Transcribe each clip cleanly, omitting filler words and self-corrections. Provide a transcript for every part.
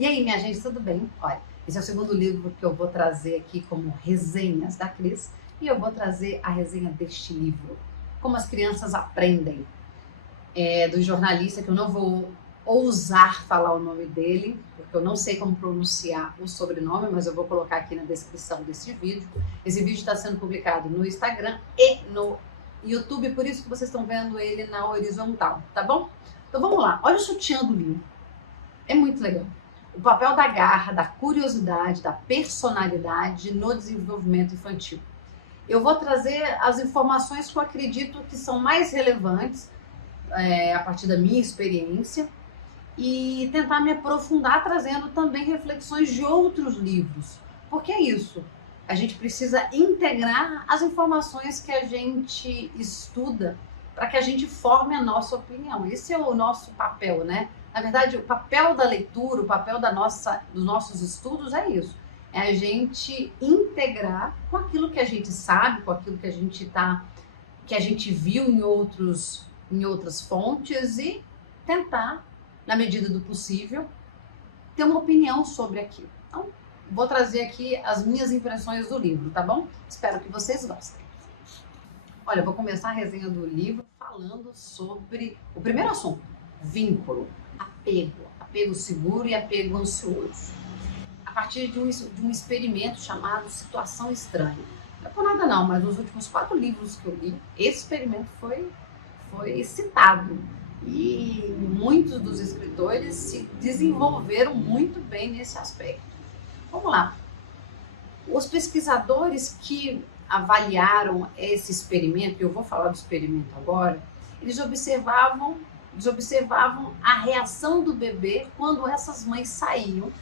E aí, minha gente, tudo bem? Olha, esse é o segundo livro que eu vou trazer aqui como resenhas da Cris, e eu vou trazer a resenha deste livro, Como as Crianças Aprendem, do jornalista, que eu não vou ousar falar o nome dele, porque eu não sei como pronunciar o sobrenome, mas eu vou colocar aqui na descrição desse vídeo. Esse vídeo está sendo publicado no Instagram e no YouTube, por isso que vocês estão vendo ele na horizontal, tá bom? Então vamos lá, olha o sutiã do livro, é muito legal. O papel da garra, da curiosidade, da personalidade no desenvolvimento infantil. Eu vou trazer as informações que eu acredito que são mais relevantes a partir da minha experiência e tentar me aprofundar trazendo também reflexões de outros livros. Porque é isso, a gente precisa integrar as informações que a gente estuda para que a gente forme a nossa opinião. Esse é o nosso papel, né? Na verdade, o papel da leitura, o papel dos nossos estudos é isso. É a gente integrar com aquilo que a gente sabe, com aquilo que a gente viu em outras fontes e tentar, na medida do possível, ter uma opinião sobre aquilo. Então, vou trazer aqui as minhas impressões do livro, tá bom? Espero que vocês gostem. Olha, eu vou começar a resenha do livro falando sobre o primeiro assunto, vínculo, apego seguro e apego ansioso. A partir de um experimento chamado Situação Estranha. Não é por nada não, mas nos últimos 4 livros que eu li, esse experimento foi citado. E muitos dos escritores se desenvolveram muito bem nesse aspecto. Vamos lá. Os pesquisadores que avaliaram esse experimento, e eu vou falar do experimento agora, eles observavam a reação do bebê quando essas mães saíam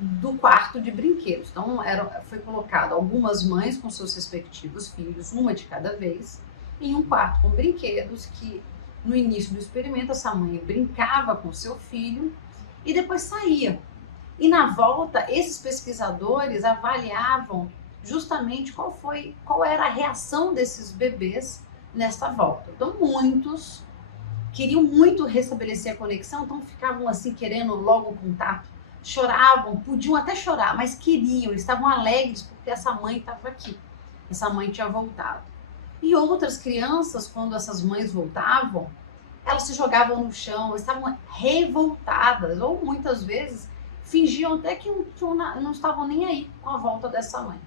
do quarto de brinquedos. Então, foi colocado algumas mães com seus respectivos filhos, uma de cada vez, em um quarto com brinquedos que, no início do experimento, essa mãe brincava com seu filho e depois saía. E na volta, esses pesquisadores avaliavam justamente qual era a reação desses bebês nesta volta. Então, muitos queriam muito restabelecer a conexão, então ficavam assim querendo logo o contato, choravam, podiam até chorar, mas queriam, estavam alegres porque essa mãe estava aqui, essa mãe tinha voltado. E outras crianças, quando essas mães voltavam, elas se jogavam no chão, estavam revoltadas, ou muitas vezes fingiam até que não estavam nem aí com a volta dessa mãe.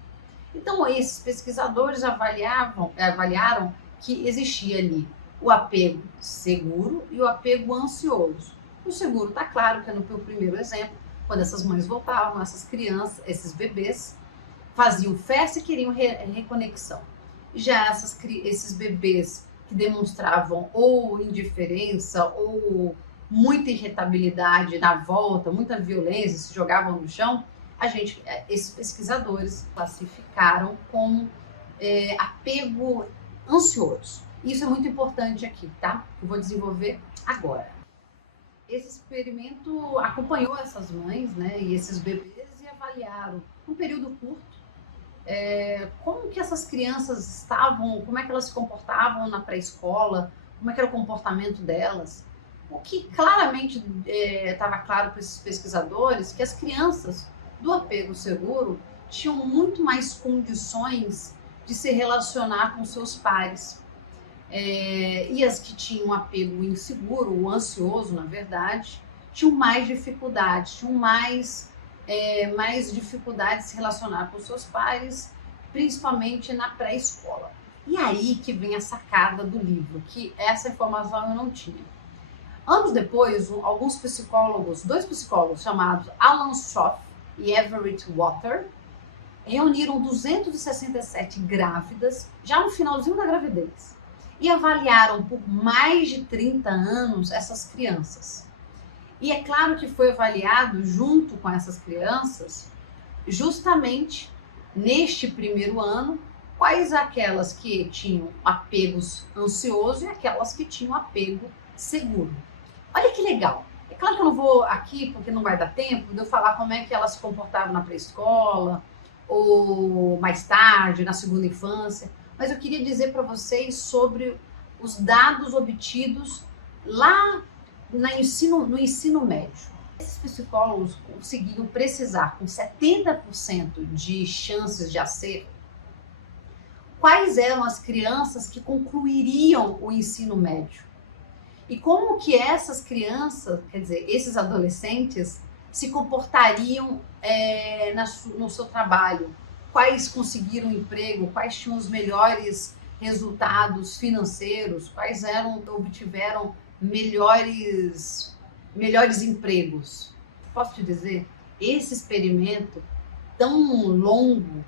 Então, esses pesquisadores avaliaram que existia ali o apego seguro e o apego ansioso. O seguro está claro que é no primeiro exemplo, quando essas mães voltavam, essas crianças, esses bebês faziam festa e queriam reconexão. Já esses bebês que demonstravam ou indiferença ou muita irritabilidade na volta, muita violência, se jogavam no chão, esses pesquisadores classificaram como apego ansioso. Isso é muito importante aqui, tá? Eu vou desenvolver agora. Esse experimento acompanhou essas mães, né, e esses bebês e avaliaram, num período curto, como que essas crianças estavam, como é que elas se comportavam na pré-escola, como é que era o comportamento delas. O que claramente estava claro para esses pesquisadores, que as crianças do apego seguro tinham muito mais condições de se relacionar com seus pares. E as que tinham apego inseguro, ou ansioso, na verdade, tinham mais dificuldades, mais dificuldade de se relacionar com seus pares, principalmente na pré-escola. E aí que vem a sacada do livro, que essa informação eu não tinha. Anos depois, dois psicólogos chamados Alan Shroff e Everett Water, reuniram 267 grávidas, já no finalzinho da gravidez, e avaliaram por mais de 30 anos essas crianças. E é claro que foi avaliado junto com essas crianças, justamente neste primeiro ano, quais aquelas que tinham apegos ansioso e aquelas que tinham apego seguro. Olha que legal! É claro que eu não vou aqui, porque não vai dar tempo, de eu falar como é que elas se comportavam na pré-escola, ou mais tarde, na segunda infância, mas eu queria dizer para vocês sobre os dados obtidos lá no ensino médio. Esses psicólogos conseguiram precisar, com 70% de chances de acerto, quais eram as crianças que concluiriam o ensino médio. E como que essas crianças, quer dizer, esses adolescentes, se comportariam no seu trabalho, quais conseguiram emprego, quais tinham os melhores resultados financeiros, quais obtiveram melhores empregos. Posso te dizer, esse experimento tão longo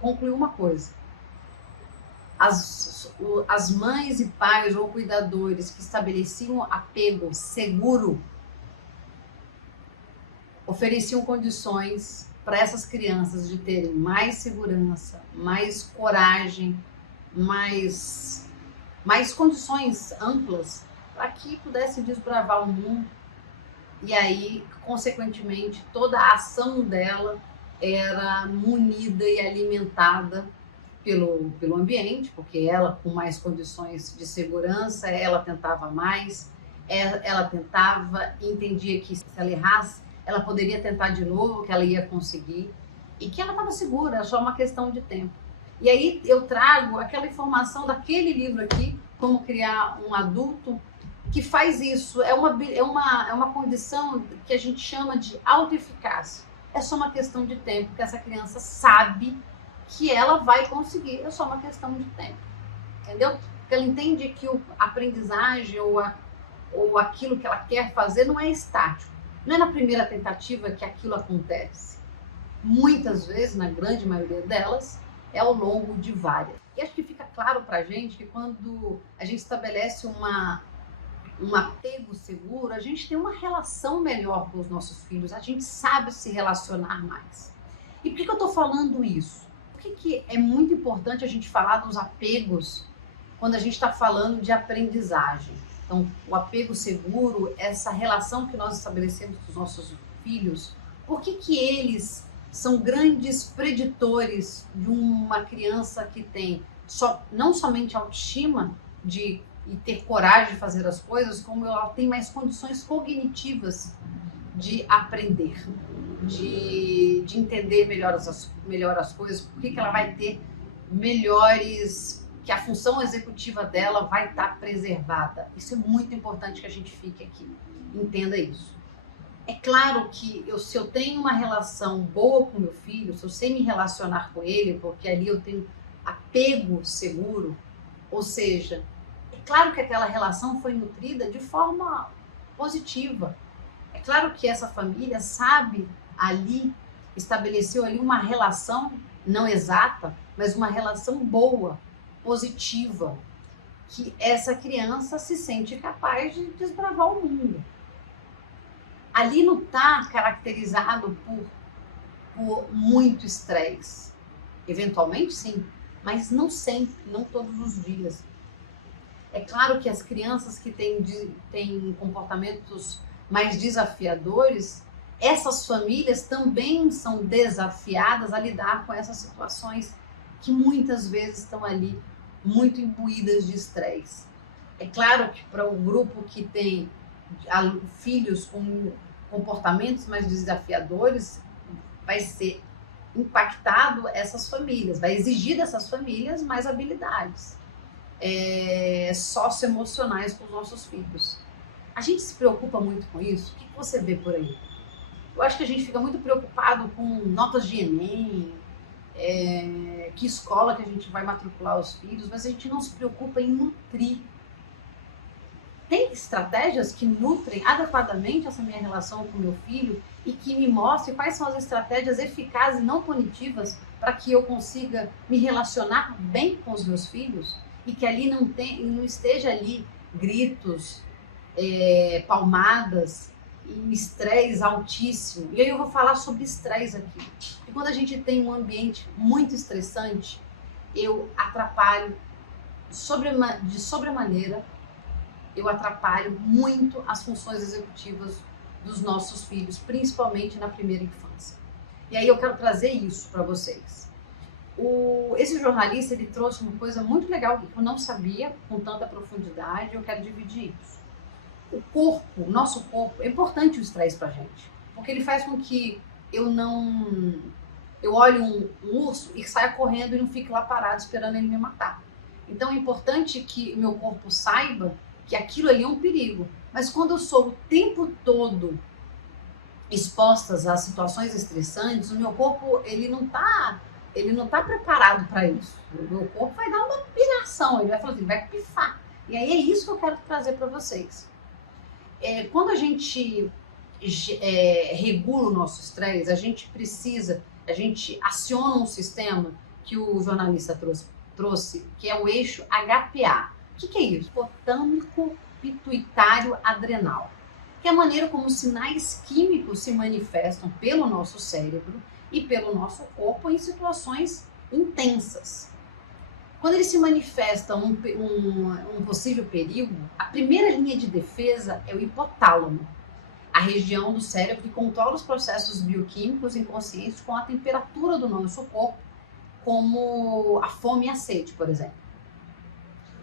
concluiu uma coisa: as mães e pais ou cuidadores que estabeleciam apego seguro ofereciam condições para essas crianças de terem mais segurança, mais coragem, mais condições amplas para que pudesse desbravar o mundo. E aí, consequentemente, toda a ação dela era munida e alimentada pelo ambiente, porque ela, com mais condições de segurança, ela tentava mais, ela tentava e entendia que se ela errasse, ela poderia tentar de novo, que ela ia conseguir, e que ela estava segura, é só uma questão de tempo. E aí eu trago aquela informação daquele livro aqui, Como Criar um Adulto, que faz isso. É uma condição que a gente chama de autoeficácia. É só uma questão de tempo, que essa criança sabe que ela vai conseguir, é só uma questão de tempo. Entendeu? Porque ela entende que a aprendizagem ou aquilo que ela quer fazer não é estático. Não é na primeira tentativa que aquilo acontece. Muitas vezes, na grande maioria delas, é ao longo de várias. E acho que fica claro pra gente que quando a gente estabelece um apego seguro, a gente tem uma relação melhor com os nossos filhos, a gente sabe se relacionar mais. E por que eu tô falando isso? Por que é muito importante a gente falar dos apegos quando a gente está falando de aprendizagem? Então, o apego seguro, essa relação que nós estabelecemos com os nossos filhos, por que eles são grandes preditores de uma criança que tem não somente autoestima e ter coragem de fazer as coisas, como ela tem mais condições cognitivas de aprender, de entender melhor as coisas, por que ela vai ter que a função executiva dela vai estar preservada. Isso é muito importante que a gente fique aqui, entenda isso. É claro que se eu tenho uma relação boa com meu filho, se eu sei me relacionar com ele, porque ali eu tenho apego seguro, ou seja, é claro que aquela relação foi nutrida de forma positiva. É claro que essa família estabeleceu ali uma relação não exata, mas uma relação boa, positiva, que essa criança se sente capaz de desbravar o mundo. Ali não está caracterizado por muito estresse. Eventualmente, sim, mas não sempre, não todos os dias. É claro que as crianças que têm comportamentos mais desafiadores, essas famílias também são desafiadas a lidar com essas situações que muitas vezes estão ali muito imbuídas de estresse. É claro que para o grupo que tem filhos com comportamentos mais desafiadores, vai ser impactado essas famílias, vai exigir dessas famílias mais habilidades socioemocionais com os nossos filhos. A gente se preocupa muito com isso? O que você vê por aí? Eu acho que a gente fica muito preocupado com notas de Enem, que escola que a gente vai matricular os filhos, mas a gente não se preocupa em nutrir. Tem estratégias que nutrem adequadamente essa minha relação com meu filho e que me mostrem quais são as estratégias eficazes e não punitivas para que eu consiga me relacionar bem com os meus filhos e que ali não esteja ali gritos, palmadas e estresse altíssimo. E aí eu vou falar sobre estresse aqui. E quando a gente tem um ambiente muito estressante, eu atrapalho de sobremaneira, eu atrapalho muito as funções executivas dos nossos filhos, principalmente na primeira infância. E aí eu quero trazer isso para vocês. Esse jornalista, ele trouxe uma coisa muito legal que eu não sabia com tanta profundidade, eu quero dividir isso. O nosso corpo, é importante o estresse pra gente, porque ele faz com que eu olhe um urso e saia correndo e não fique lá parado esperando ele me matar. Então é importante que o meu corpo saiba que aquilo ali é um perigo. Mas quando eu sou o tempo todo expostas a situações estressantes, o meu corpo ele não tá preparado para isso. O meu corpo vai dar uma piração, ele vai falar assim, vai pifar. E aí é isso que eu quero trazer para vocês. Quando a gente regula o nosso estresse, a gente aciona um sistema que o jornalista trouxe, que é o eixo HPA. O que é isso? Hipotâmico pituitário adrenal, que é a maneira como os sinais químicos se manifestam pelo nosso cérebro e pelo nosso corpo em situações intensas. Quando ele se manifesta um possível perigo, a primeira linha de defesa é o hipotálamo, a região do cérebro que controla os processos bioquímicos inconscientes com a temperatura do nosso corpo, como a fome e a sede, por exemplo.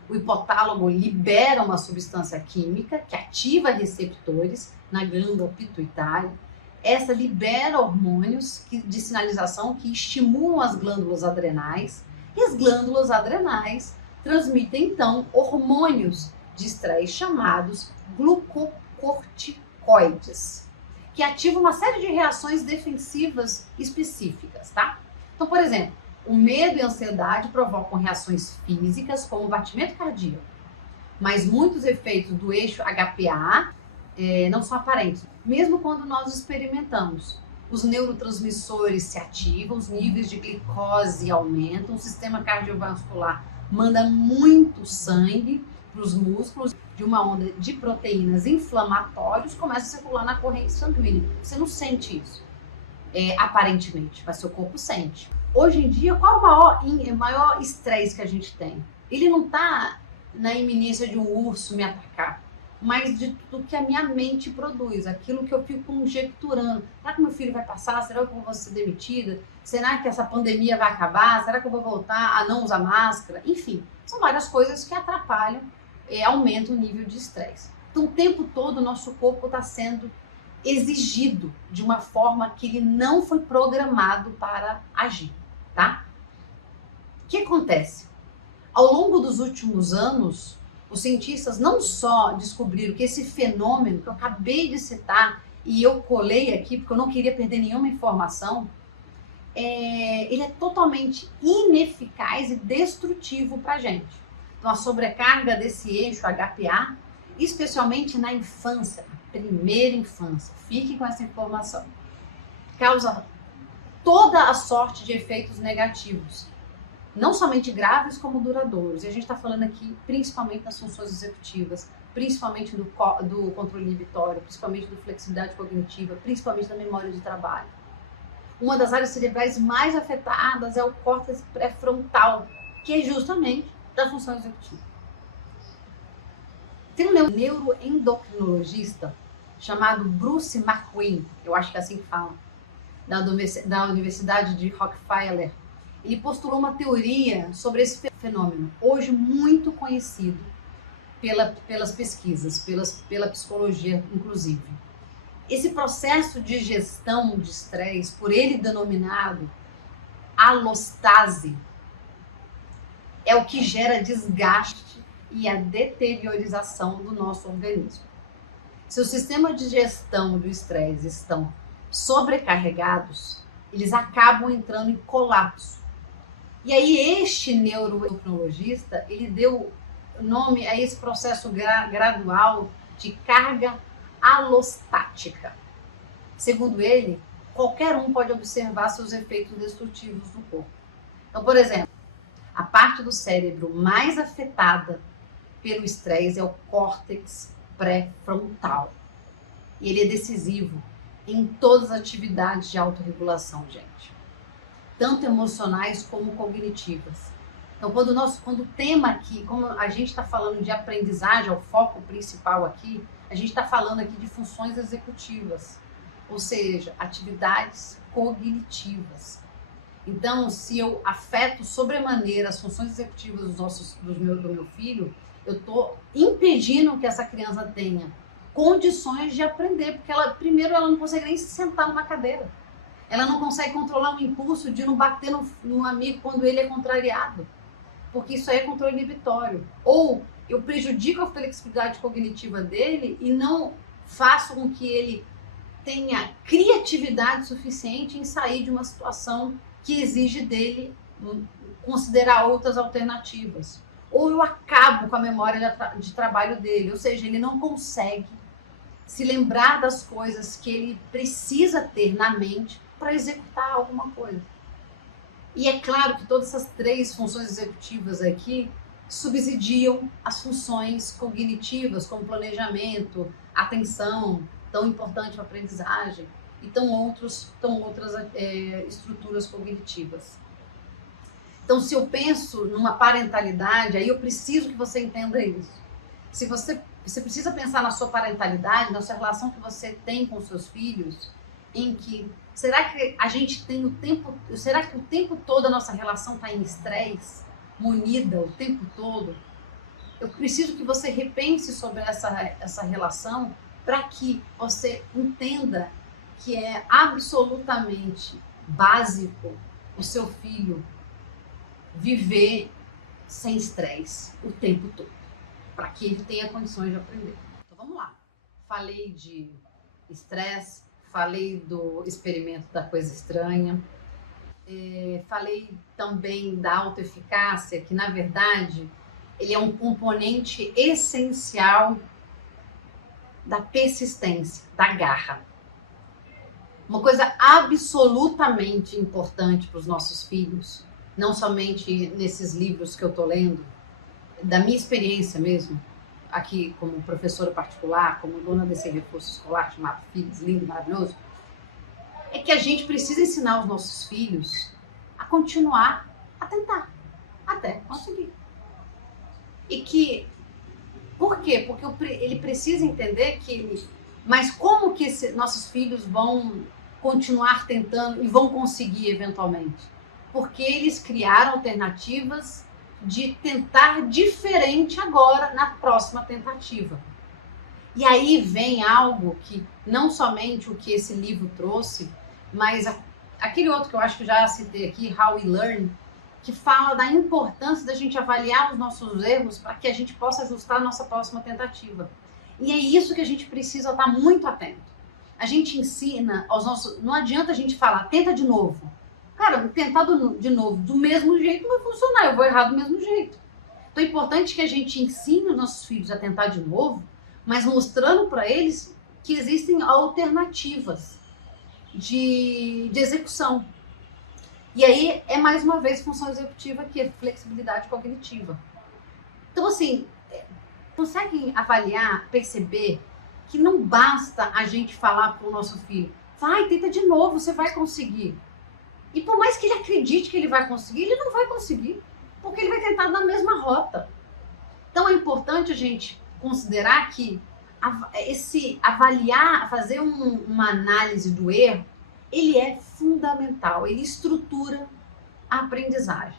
O hipotálamo libera uma substância química que ativa receptores na glândula pituitária. Essa libera hormônios de sinalização que estimulam as glândulas adrenais. E as glândulas adrenais transmitem, então, hormônios de estresse chamados glucocorticoides, que ativam uma série de reações defensivas específicas, tá? Então, por exemplo, o medo e a ansiedade provocam reações físicas, como o batimento cardíaco. Mas muitos efeitos do eixo HPA não são aparentes, mesmo quando nós experimentamos. Os neurotransmissores se ativam, os níveis de glicose aumentam, o sistema cardiovascular manda muito sangue para os músculos, de uma onda de proteínas inflamatórias começa a circular na corrente sanguínea. Você não sente isso, aparentemente, mas seu corpo sente. Hoje em dia, qual é o maior estresse que a gente tem? Ele não está na iminência de um urso me atacar, mas de tudo que a minha mente produz, aquilo que eu fico conjecturando. Será que meu filho vai passar? Será que eu vou ser demitida? Será que essa pandemia vai acabar? Será que eu vou voltar a não usar máscara? Enfim, são várias coisas que atrapalham e aumentam o nível de estresse. Então, o tempo todo, o nosso corpo está sendo exigido de uma forma que ele não foi programado para agir, tá? O que acontece? Ao longo dos últimos anos, os cientistas não só descobriram que esse fenômeno que eu acabei de citar, e eu colei aqui porque eu não queria perder nenhuma informação, ele é totalmente ineficaz e destrutivo para a gente. Então, a sobrecarga desse eixo HPA, especialmente na infância, primeira infância, fique com essa informação, causa toda a sorte de efeitos negativos, não somente graves como duradouros. E a gente está falando aqui principalmente das funções executivas, principalmente do controle inibitório, principalmente da flexibilidade cognitiva, principalmente da memória de trabalho. Uma das áreas cerebrais mais afetadas é o córtex pré-frontal, que é justamente da função executiva. Tem um neuroendocrinologista chamado Bruce McQueen, eu acho que é assim que fala, da Universidade de Rockefeller. Ele postulou uma teoria sobre esse fenômeno, hoje muito conhecido pelas pesquisas, pela psicologia, inclusive. Esse processo de gestão de estresse, por ele denominado alostase, é o que gera desgaste e a deteriorização do nosso organismo. Se o sistema de gestão do estresse estão sobrecarregados, eles acabam entrando em colapso. E aí este neuroendocrinologista, ele deu nome a esse processo gradual de carga alostática. Segundo ele, qualquer um pode observar seus efeitos destrutivos no corpo. Então, por exemplo, a parte do cérebro mais afetada pelo estresse é o córtex pré-frontal. E ele é decisivo em todas as atividades de autorregulação, gente. Tanto emocionais como cognitivas. Então, quando o tema aqui, como a gente está falando de aprendizagem, é o foco principal aqui, a gente está falando aqui de funções executivas, ou seja, atividades cognitivas. Então, se eu afeto sobremaneira as funções executivas do meu filho, eu estou impedindo que essa criança tenha condições de aprender, porque primeiro ela não consegue nem se sentar numa cadeira. Ela não consegue controlar o impulso de não bater no amigo quando ele é contrariado, porque isso aí é controle inibitório. Ou eu prejudico a flexibilidade cognitiva dele e não faço com que ele tenha criatividade suficiente em sair de uma situação que exige dele considerar outras alternativas. Ou eu acabo com a memória de trabalho dele, ou seja, ele não consegue se lembrar das coisas que ele precisa ter na mente para executar alguma coisa. E é claro que todas essas 3 funções executivas aqui subsidiam as funções cognitivas, como planejamento, atenção, tão importante para a aprendizagem, e outras estruturas cognitivas. Então, se eu penso numa parentalidade, aí eu preciso que você entenda isso. Se você precisa pensar na sua parentalidade, na sua relação que você tem com seus filhos, em que será que a gente tem será que o tempo todo a nossa relação está em estresse, munida o tempo todo? Eu preciso que você repense sobre essa relação para que você entenda que é absolutamente básico o seu filho viver sem estresse o tempo todo, para que ele tenha condições de aprender. Então vamos lá. Falei de estresse, falei do experimento da coisa estranha, falei também da autoeficácia, que na verdade ele é um componente essencial da persistência, da garra. Uma coisa absolutamente importante para os nossos filhos, não somente nesses livros que eu estou lendo, da minha experiência mesmo, aqui como professora particular, como dona desse recurso escolar chamado Filhos, lindo e maravilhoso, é que a gente precisa ensinar os nossos filhos a continuar a tentar, até conseguir. E que, por quê? Porque ele precisa entender mas como que nossos filhos vão continuar tentando e vão conseguir eventualmente? Porque eles criaram alternativas de tentar diferente agora na próxima tentativa. E aí vem algo que não somente o que esse livro trouxe, mas aquele outro que eu acho que já citei aqui, How We Learn, que fala da importância da gente avaliar os nossos erros para que a gente possa ajustar a nossa próxima tentativa. E é isso que a gente precisa estar muito atento. A gente ensina aos nossos... Não adianta a gente falar, tenta de novo. Cara, tentar de novo do mesmo jeito não vai funcionar, eu vou errar do mesmo jeito. Então é importante que a gente ensine os nossos filhos a tentar de novo, mas mostrando para eles que existem alternativas de execução. E aí é mais uma vez função executiva, que é flexibilidade cognitiva. Então assim, conseguem avaliar, perceber que não basta a gente falar para o nosso filho, vai, tenta de novo, você vai conseguir. E por mais que ele acredite que ele vai conseguir, ele não vai conseguir, porque ele vai tentar na mesma rota. Então é importante a gente considerar que esse avaliar, fazer uma análise do erro, ele é fundamental, ele estrutura a aprendizagem.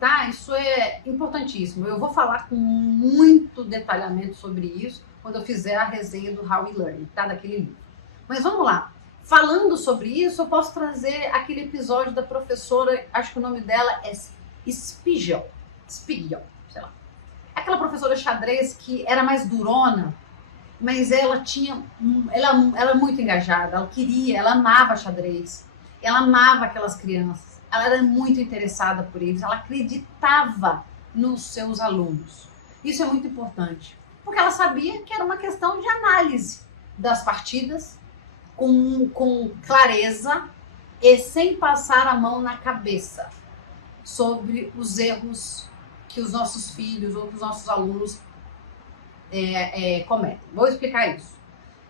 Tá? Isso é importantíssimo. Eu vou falar com muito detalhamento sobre isso quando eu fizer a resenha do How We Learn, tá? Daquele livro. Mas vamos lá. Falando sobre isso, eu posso trazer aquele episódio da professora, acho que o nome dela é Spiegel, sei lá. Aquela professora xadrez que era mais durona, mas ela era muito engajada, ela amava xadrez, ela amava aquelas crianças, ela era muito interessada por eles, ela acreditava nos seus alunos. Isso é muito importante, porque ela sabia que era uma questão de análise das partidas, com clareza e sem passar a mão na cabeça sobre os erros que os nossos filhos ou que os nossos alunos cometem. Vou explicar isso.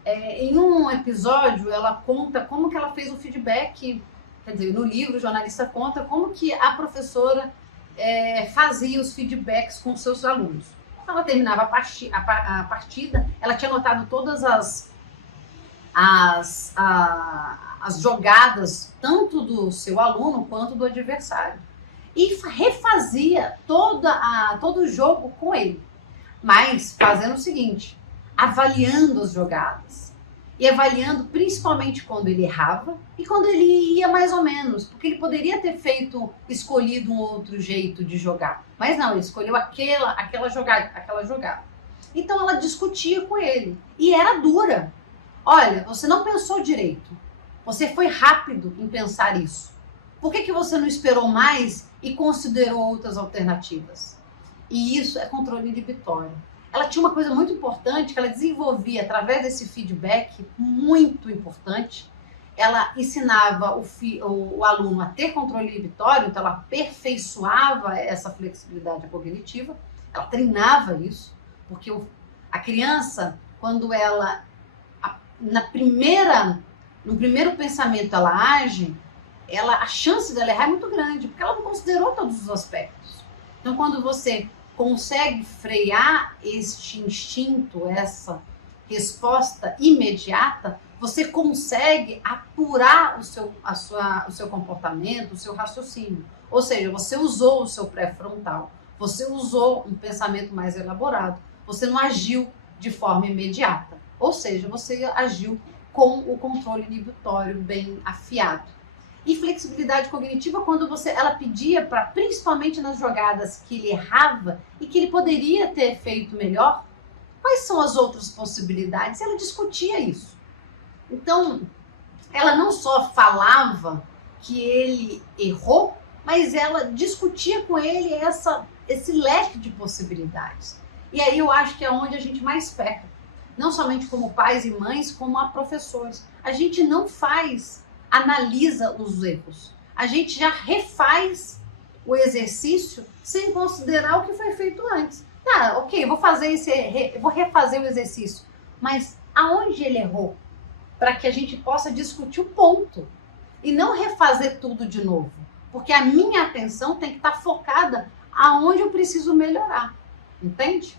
Em um episódio, ela conta como que ela fez o feedback, quer dizer, no livro o jornalista conta como que a professora fazia os feedbacks com seus alunos. Ela terminava a partida, ela tinha anotado todas as jogadas, tanto do seu aluno quanto do adversário. E refazia todo o jogo com ele. Mas fazendo o seguinte, avaliando as jogadas. E avaliando principalmente quando ele errava e quando ele ia mais ou menos. Porque ele poderia ter escolhido um outro jeito de jogar. Mas não, ele escolheu aquela jogada. Então ela discutia com ele. E era dura. Olha, você não pensou direito. Você foi rápido em pensar isso. Por que você não esperou mais e considerou outras alternativas? E isso é controle inibitório. Ela tinha uma coisa muito importante que ela desenvolvia através desse feedback muito importante. Ela ensinava o aluno a ter controle inibitório, então ela aperfeiçoava essa flexibilidade cognitiva, ela treinava isso, porque a criança, quando ela, no primeiro pensamento ela age, a chance dela errar é muito grande, porque ela não considerou todos os aspectos. Então, quando você consegue frear este instinto, essa resposta imediata, você consegue apurar o seu comportamento, o seu raciocínio. Ou seja, você usou o seu pré-frontal, você usou um pensamento mais elaborado, você não agiu de forma imediata. Ou seja, você agiu com o controle inibitório bem afiado. E flexibilidade cognitiva quando ela pedia para, principalmente nas jogadas que ele errava e que ele poderia ter feito melhor, quais são as outras possibilidades? Ela discutia isso. Então, ela não só falava que ele errou, mas ela discutia com ele esse leque de possibilidades. E aí eu acho que é onde a gente mais peca. Não somente como pais e mães, como a professores. A gente não analisa os erros. A gente já refaz o exercício sem considerar o que foi feito antes. Tá, ok, vou refazer o exercício, mas aonde ele errou? Para que a gente possa discutir o ponto e não refazer tudo de novo, porque a minha atenção tem que estar focada aonde eu preciso melhorar, entende?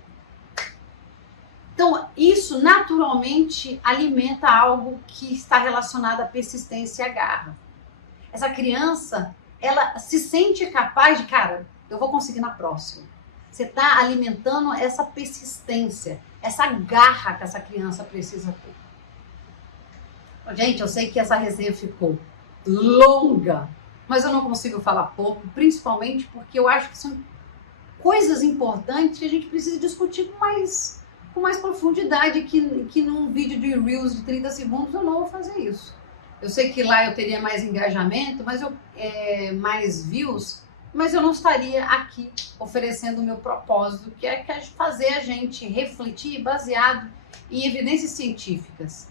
Então, isso naturalmente alimenta algo que está relacionado à persistência e à garra. Essa criança, ela se sente capaz de, cara, eu vou conseguir na próxima. Você está alimentando essa persistência, essa garra que essa criança precisa ter. Gente, eu sei que essa resenha ficou longa, mas eu não consigo falar pouco, principalmente porque eu acho que são coisas importantes que a gente precisa discutir com mais profundidade, que num vídeo de Reels de 30 segundos eu não vou fazer isso. Eu sei que lá eu teria mais engajamento, mais views, mas eu não estaria aqui oferecendo o meu propósito, que é fazer a gente refletir baseado em evidências científicas.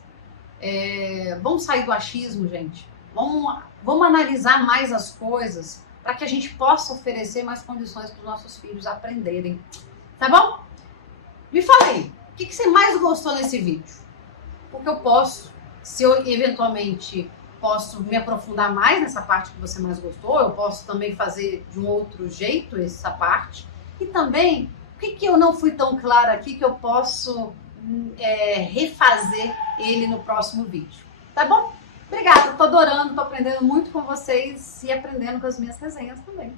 Vamos sair do achismo, gente. Vamos analisar mais as coisas para que a gente possa oferecer mais condições para os nossos filhos aprenderem. Tá bom? Me fala aí, o que você mais gostou nesse vídeo? Porque eu se eu eventualmente posso me aprofundar mais nessa parte que você mais gostou, eu posso também fazer de um outro jeito essa parte. E também, o que eu não fui tão clara aqui que eu posso refazer ele no próximo vídeo. Tá bom? Obrigada, tô adorando, tô aprendendo muito com vocês e aprendendo com as minhas resenhas também.